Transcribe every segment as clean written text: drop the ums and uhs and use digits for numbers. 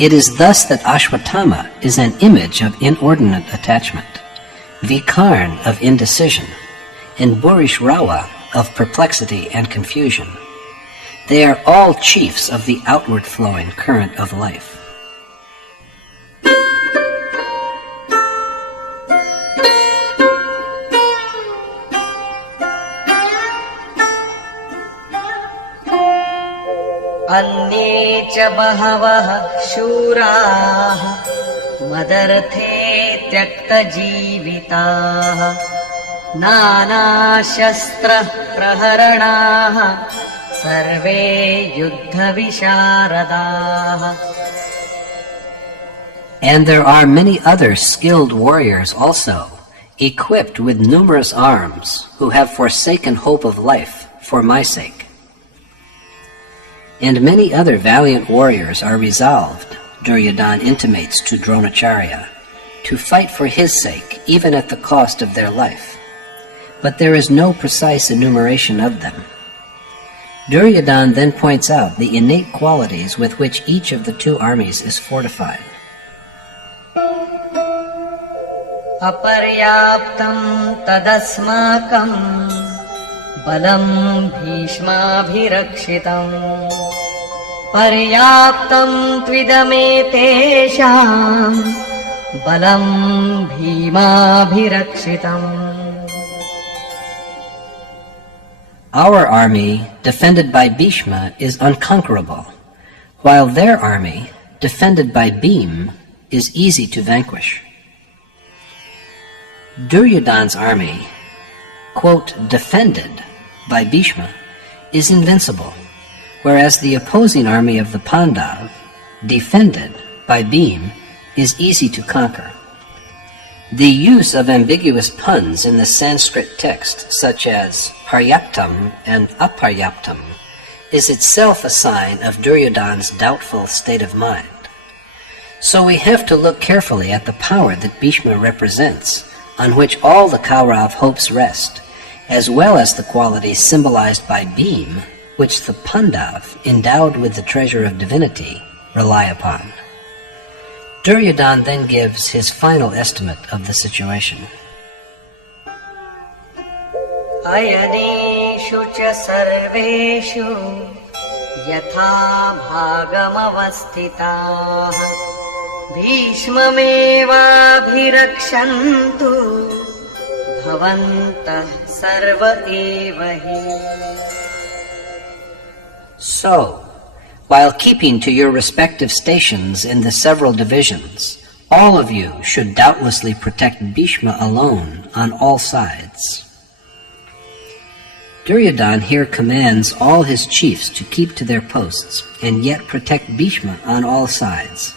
It is thus that Ashwatthama is an image of inordinate attachment, Vikarn of indecision, and Burishrawa of perplexity and confusion. They are all chiefs of the outward flowing current of life. अन्ये च बहवः शूराः मदर्थे त्यक्तजीविताः नानाशस्त्रप्रहरणाः सर्वे युद्धविशारदाः. And there are many other skilled warriors also, equipped with numerous arms, who have forsaken hope of life for my sake. And many other valiant warriors are resolved, Duryodhana intimates to Dronacharya, to fight for his sake, even at the cost of their life. But there is no precise enumeration of them. Duryodhana then points out the innate qualities with which each of the two armies is fortified. Aparyaptam tadasmakam balam bhishmabhirakshitam paryaptam tvidametesham balam bhimabhirakshitam. Our army, defended by Bhishma, is unconquerable, while their army, defended by Bhim, is easy to vanquish. Duryodhana's army, quote, defended by Bhishma, is invincible, whereas the opposing army of the Pandav, defended by Bhim, is easy to conquer. The use of ambiguous puns in the Sanskrit text, such as paryaptam and aparyaptam, is itself a sign of Duryodhana's doubtful state of mind. So we have to look carefully at the power that Bhishma represents, on which all the Kaurav hopes rest, as well as the qualities symbolized by Bhim, which the Pandav, endowed with the treasure of divinity, rely upon. Duryodhana then gives his final estimate of the situation. Ayaneshu cha sarveshu yatha bhagamavastitaah bhishmamevabhirakshantu bhavantah sarva evahi. So, while keeping to your respective stations in the several divisions, all of you should doubtlessly protect Bhishma alone on all sides. Duryodhana here commands all his chiefs to keep to their posts and yet protect Bhishma on all sides.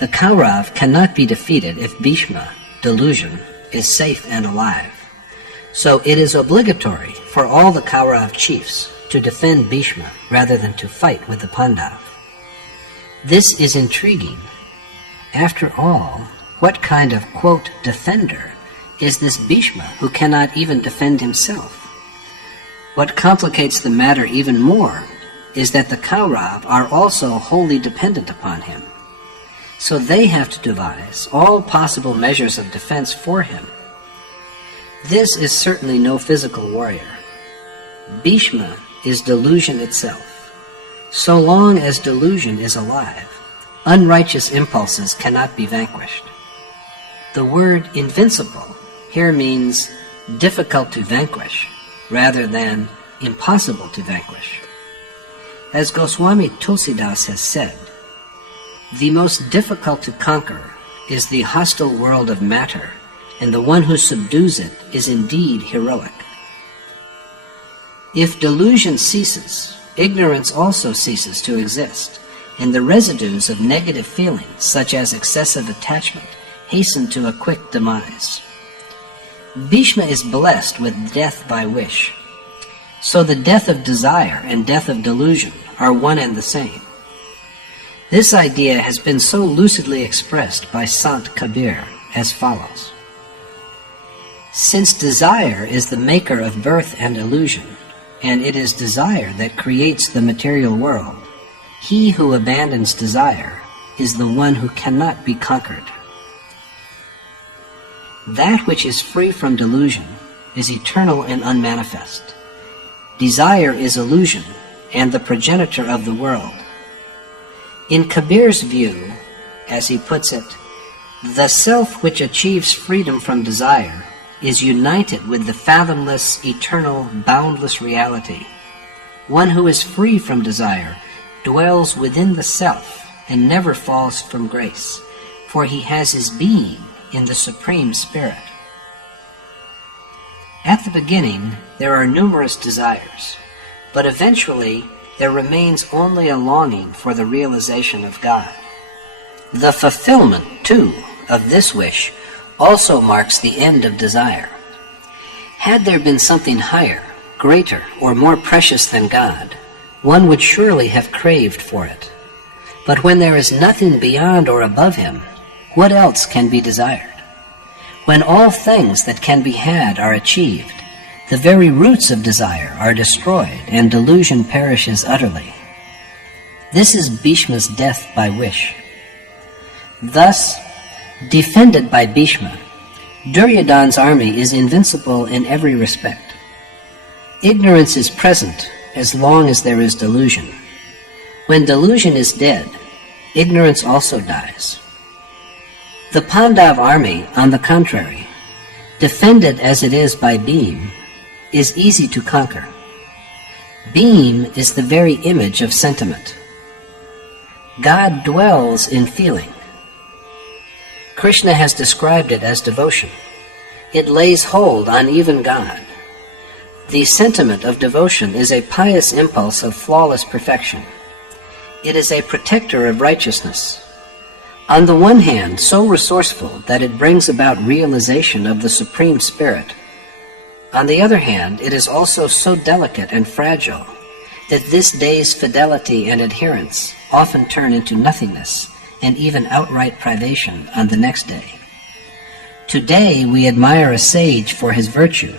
The Kaurav cannot be defeated if Bhishma, delusion, is safe and alive. So it is obligatory for all the Kaurav chiefs to defend Bhishma rather than to fight with the Pandav. This is intriguing. After all, what kind of, quote, defender is this Bhishma who cannot even defend himself? What complicates the matter even more is that the Kaurav are also wholly dependent upon him. So they have to devise all possible measures of defense for him. This is certainly no physical warrior. Bhishma is delusion itself. So long as delusion is alive, unrighteous impulses cannot be vanquished. The word invincible here means difficult to vanquish rather than impossible to vanquish. As Goswami Tulsidas has said, the most difficult to conquer is the hostile world of matter, and the one who subdues it is indeed heroic. If delusion ceases, ignorance also ceases to exist, and the residues of negative feelings, such as excessive attachment, hasten to a quick demise. Bhishma is blessed with death by wish. So the death of desire and death of delusion are one and the same. This idea has been so lucidly expressed by Sant Kabir as follows. Since desire is the maker of birth and illusion, and it is desire that creates the material world, he who abandons desire is the one who cannot be conquered. That which is free from delusion is eternal and unmanifest. Desire is illusion and the progenitor of the world. In Kabir's view, as he puts it, the self which achieves freedom from desire is united with the fathomless, eternal, boundless reality. One who is free from desire dwells within the self and never falls from grace, for he has his being in the Supreme Spirit. At the beginning, there are numerous desires, but eventually there remains only a longing for the realization of God. The fulfillment, too, of this wish also marks the end of desire. Had there been something higher, greater, or more precious than God, one would surely have craved for it. But when there is nothing beyond or above him, what else can be desired? When all things that can be had are achieved, the very roots of desire are destroyed and delusion perishes utterly. This is Bhishma's death by wish. Thus, defended by Bhishma, Duryodhana's army is invincible in every respect. Ignorance is present as long as there is delusion. When delusion is dead, ignorance also dies. The Pandav army, on the contrary, defended as it is by Bhima, is easy to conquer. Bhima is the very image of sentiment. God dwells in feeling. Krishna has described it as devotion. It lays hold on even God. The sentiment of devotion is a pious impulse of flawless perfection. It is a protector of righteousness. On the one hand, so resourceful that it brings about realization of the Supreme Spirit. On the other hand, it is also so delicate and fragile that this day's fidelity and adherence often turn into nothingness and even outright privation on the next day. Today we admire a sage for his virtue,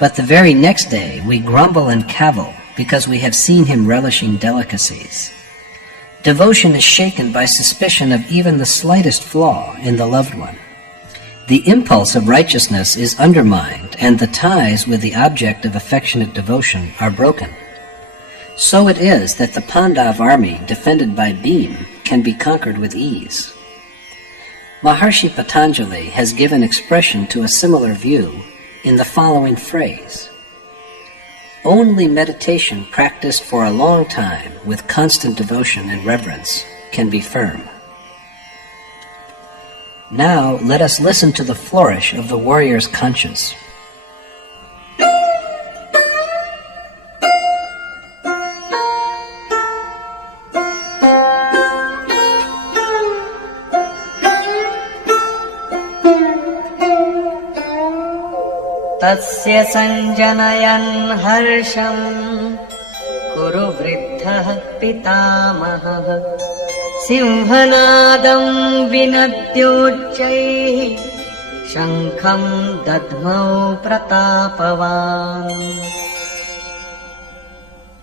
but the very next day we grumble and cavil because we have seen him relishing delicacies. Devotion is shaken by suspicion of even the slightest flaw in the loved one. The impulse of righteousness is undermined, and the ties with the object of affectionate devotion are broken. So it is that the Pandav army, defended by Bhima, can be conquered with ease. Maharshi Patanjali has given expression to a similar view in the following phrase: only meditation practiced for a long time with constant devotion and reverence can be firm. Now let us listen to the flourish of the warrior's conches. तस्य संजनयन् हर्षं कुरु वृद्धः पितामहः सिंहनादं विनद्योच्चैः शङ्खं दद्मौ प्रतापवान्.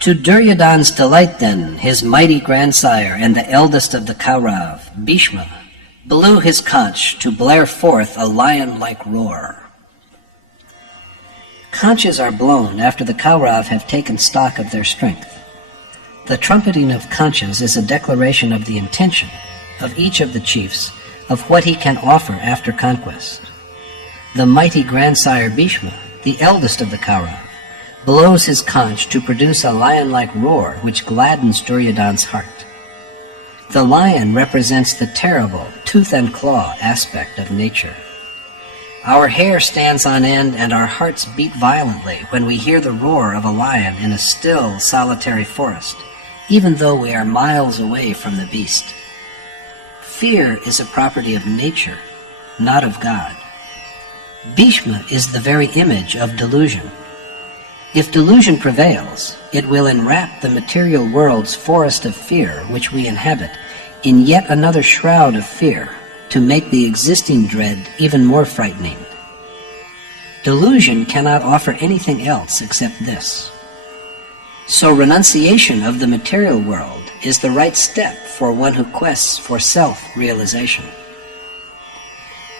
To Duryodhana's delight then, his mighty grandsire and the eldest of the Kaurav, Bhishma, blew his conch to blare forth a lion-like roar. Conches are blown after the Kaurav have taken stock of their strength. The trumpeting of conches is a declaration of the intention of each of the chiefs of what he can offer after conquest. The mighty grandsire Bhishma, the eldest of the Kaurav, blows his conch to produce a lion-like roar which gladdens Duryodhana's heart. The lion represents the terrible tooth and claw aspect of nature. Our hair stands on end and our hearts beat violently when we hear the roar of a lion in a still, solitary forest, even though we are miles away from the beast. Fear is a property of nature, not of God. Bhishma is the very image of delusion. If delusion prevails, it will enwrap the material world's forest of fear which we inhabit in yet another shroud of fear, to make the existing dread even more frightening. Delusion cannot offer anything else except this. So renunciation of the material world is the right step for one who quests for self-realization.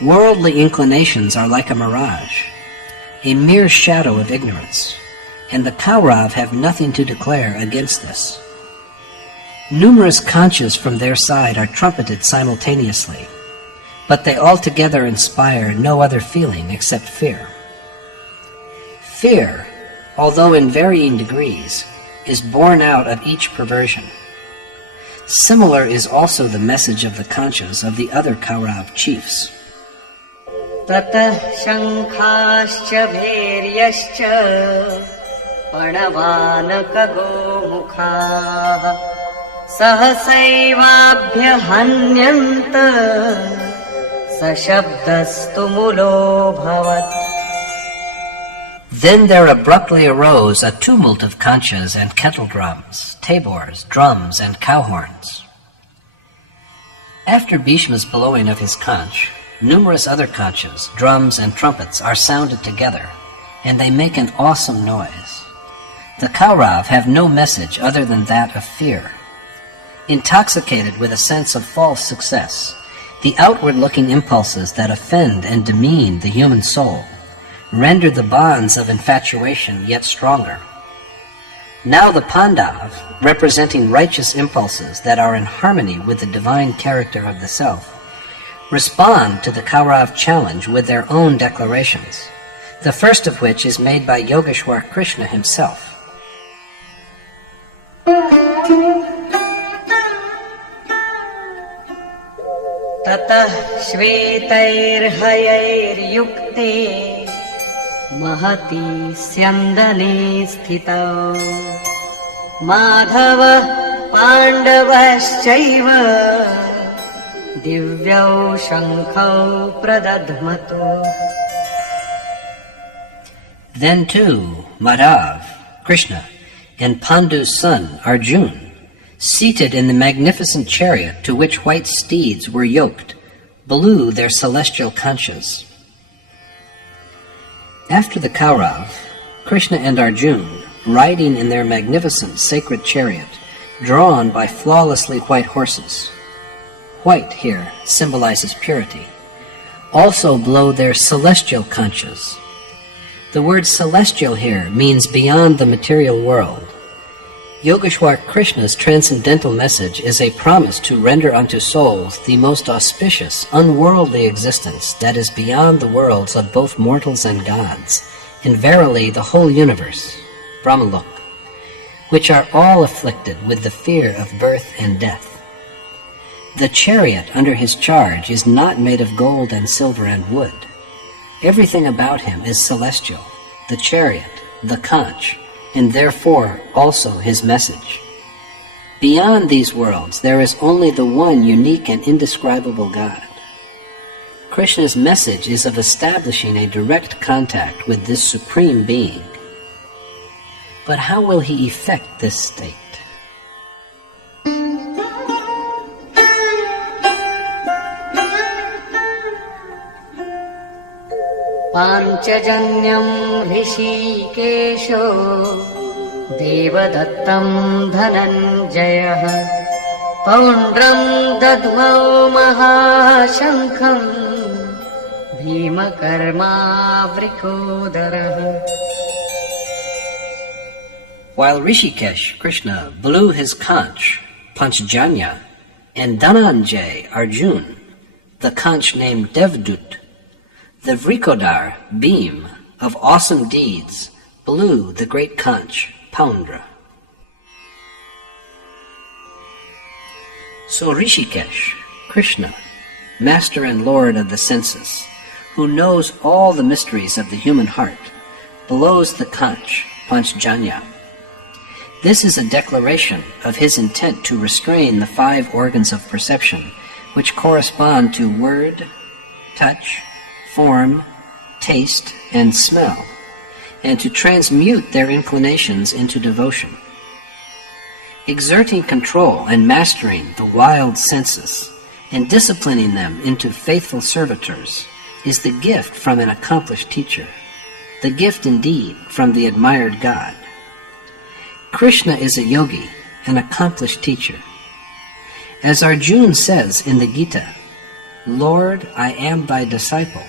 Worldly inclinations are like a mirage, a mere shadow of ignorance, and the Kaurav have nothing to declare against this. Numerous kanchas from their side are trumpeted simultaneously, but they altogether inspire no other feeling except fear. Fear, although in varying degrees, is born out of each perversion. Similar is also the message of the kanchas of the other Kaurav chiefs. Tatah shankhaschcha bheryascha panavanakago mukhaha sahasaivaabhyahanyanta sashabdastu mulo bhavat. Then there abruptly arose a tumult of kanchas and kettle drums, tabors, drums, and cow horns. After Bhishma's blowing of his conch, numerous other kanchas, drums, and trumpets are sounded together, and they make an awesome noise. The Kaurav have no message other than that of fear. Intoxicated with a sense of false success, the outward-looking impulses that offend and demean the human soul render the bonds of infatuation yet stronger. Now the Pandav, representing righteous impulses that are in harmony with the divine character of the self, respond to the Kaurav challenge with their own declarations, the first of which is made by Yogeshwar Krishna himself. Tatah shvetairhayair-yukte mahati syandane sthitau madhava pandavaschaiva divyau shankhau pradadhmatu. Then too, Madhav, Krishna, and Pandu's son, Arjun, seated in the magnificent chariot to which white steeds were yoked, blew their celestial kanchas. After the Kaurav, Krishna and Arjun, riding in their magnificent sacred chariot, drawn by flawlessly white horses — white here symbolizes purity — also blow their celestial kanchas. The word celestial here means beyond the material world. Yogeshwar Krishna's transcendental message is a promise to render unto souls the most auspicious, unworldly existence that is beyond the worlds of both mortals and gods, and verily the whole universe, Brahmalok, which are all afflicted with the fear of birth and death. The chariot under his charge is not made of gold and silver and wood. Everything about him is celestial, the chariot, the conch, and therefore also his message. Beyond these worlds there is only the one unique and indescribable God. Krishna's message is of establishing a direct contact with this supreme being. But how will he effect this state? Panchajanyam Hrishikesho Devadattam Dhananjaya Paundram Dadmau Mahashankham Bhimakarma Vrikodara. While Rishikesh, Krishna, blew his conch, Panchajanya, and Dhananjay, Arjun, the conch named Devdut, the Vrikodar, beam, of awesome deeds, blew the great conch, Poundra. So Rishikesh, Krishna, master and lord of the senses, who knows all the mysteries of the human heart, blows the conch, Panchajanya. This is a declaration of his intent to restrain the 5 organs of perception, which correspond to word, touch, form, taste, and smell, and to transmute their inclinations into devotion. Exerting control and mastering the wild senses and disciplining them into faithful servitors is the gift from an accomplished teacher, the gift indeed from the admired God. Krishna is a yogi, an accomplished teacher. As Arjuna says in the Geeta, "Lord, I am thy disciple."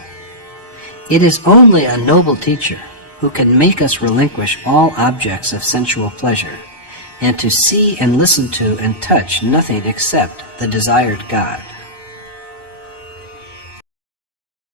It is only a noble teacher who can make us relinquish all objects of sensual pleasure, and to see and listen to and touch nothing except the desired God.